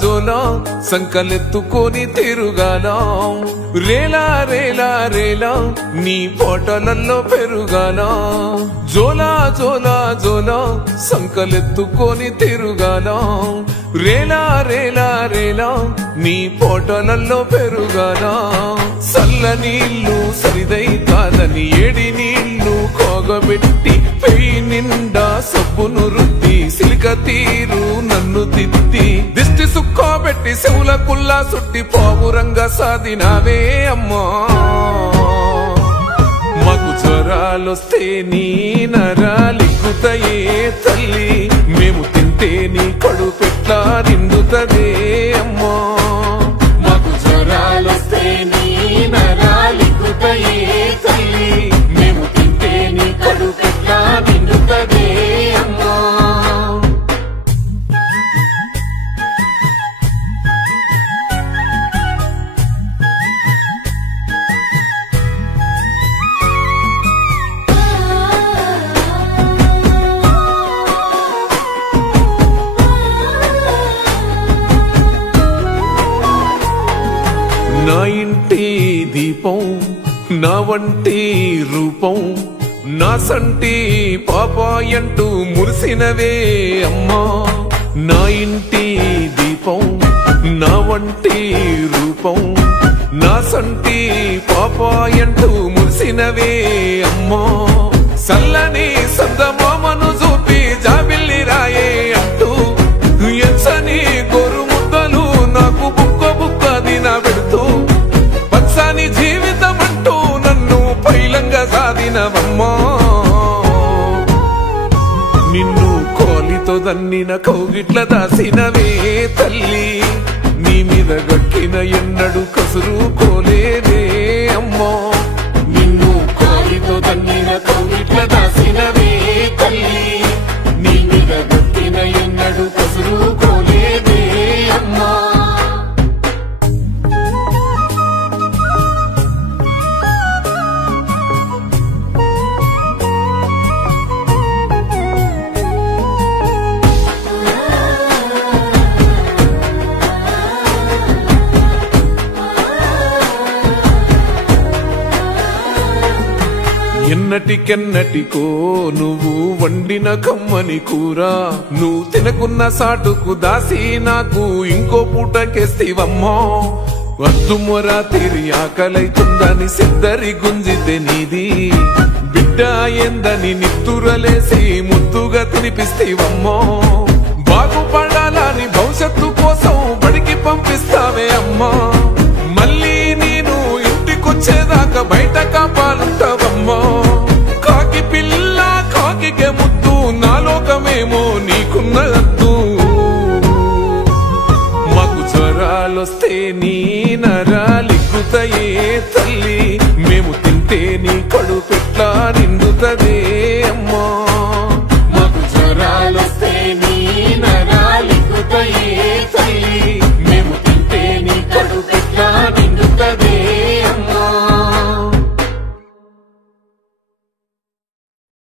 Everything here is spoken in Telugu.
జోలా సంకలెత్తుకొని తిరుగాల రేలా రేలా రేలా నీ పోటలల్లో పెరుగాల జోలా జోలా జోలా సంకలెత్తుకొని తిరుగాల రేలా రేలా రేలా నీ పోటలల్లో పెరుగాల సల్ల నీళ్లు సరిదై కాదని ఏడి నీళ్లు కోగబెట్టి పెయి నిండా సబ్బును రుద్ది సిలిక తీరు నన్ను తిత్తి దిష్టి సుక్కోబెట్టి చెవుల కుల్లా సుట్టి పావురంగా సాధినావే అమ్మా మాకు జ్వరాలొస్తే నీ నరాలిక్కుతాయే తల్లి మేము తింటే నీ కడుపెట్లా నిండుతదే అమ్మా మాకు జ్వరాలొస్తే నీ నరాలిక్కుతాయే తల్లి మేము తింటే నీ కడుపెట్లా నిండుతదే అమ్మా నా ఇంటి దీపం నా వంటి రూపం నా సంటి పాపాయంటూ మురిసినవే అమ్మా నా ఇంటి దీపం నా వంటి రూపం నా సంటి పాపాయంటూ మురిసినవే అమ్మా సల్లని సందమామను చూపి జాబిల్లి రాయే అంటూ ఎంచని గోరు ముద్దలు నాకు బుక్క బుక్క దిన పెడుతూ పచ్చని జీవితం అంటూ నన్ను పైలంగా సాధినవమ్మా నిన్ను కోలితో దన్నిన కౌగిట్ల దాసినవే తల్లి నీ మీద గక్కిన ఎన్నడు కసురు కోలేదే అమ్మా నిన్ను కోలితో దన్నిన కౌగిట్ల దాసినవే తల్లి నీ మీద గక్కిన ఎన్నడు కసురు కోలేదే అమ్మా ఎన్నటికెన్నటికో నువ్వు వండిన కమ్మని కూర నువ్వు తినకున్న సాటుకు దాసి నాకు ఇంకో పూటకేస్తివమ్మా అద్దుమొర తీరి ఆకలైతుందని సిద్ధరి గుంజితే నీది బిడ్డ ఏందని నిత్తురలేసి ముద్దుగా తినిపిస్తేవమ్మా బాగుపడాలని భవిష్యత్తు కోసం బడికి పంపిస్తావే అమ్మా మళ్ళీ నేను ఇంటికొచ్చేదాకా బయట కాపాలుంటావమ్మా కాకి పిల్ల కాకికే ముద్దు నా లోకమేమో నీకున్నదద్దు మాకు జ్వరాలొస్తే నీ నరాలిక్కుతాయే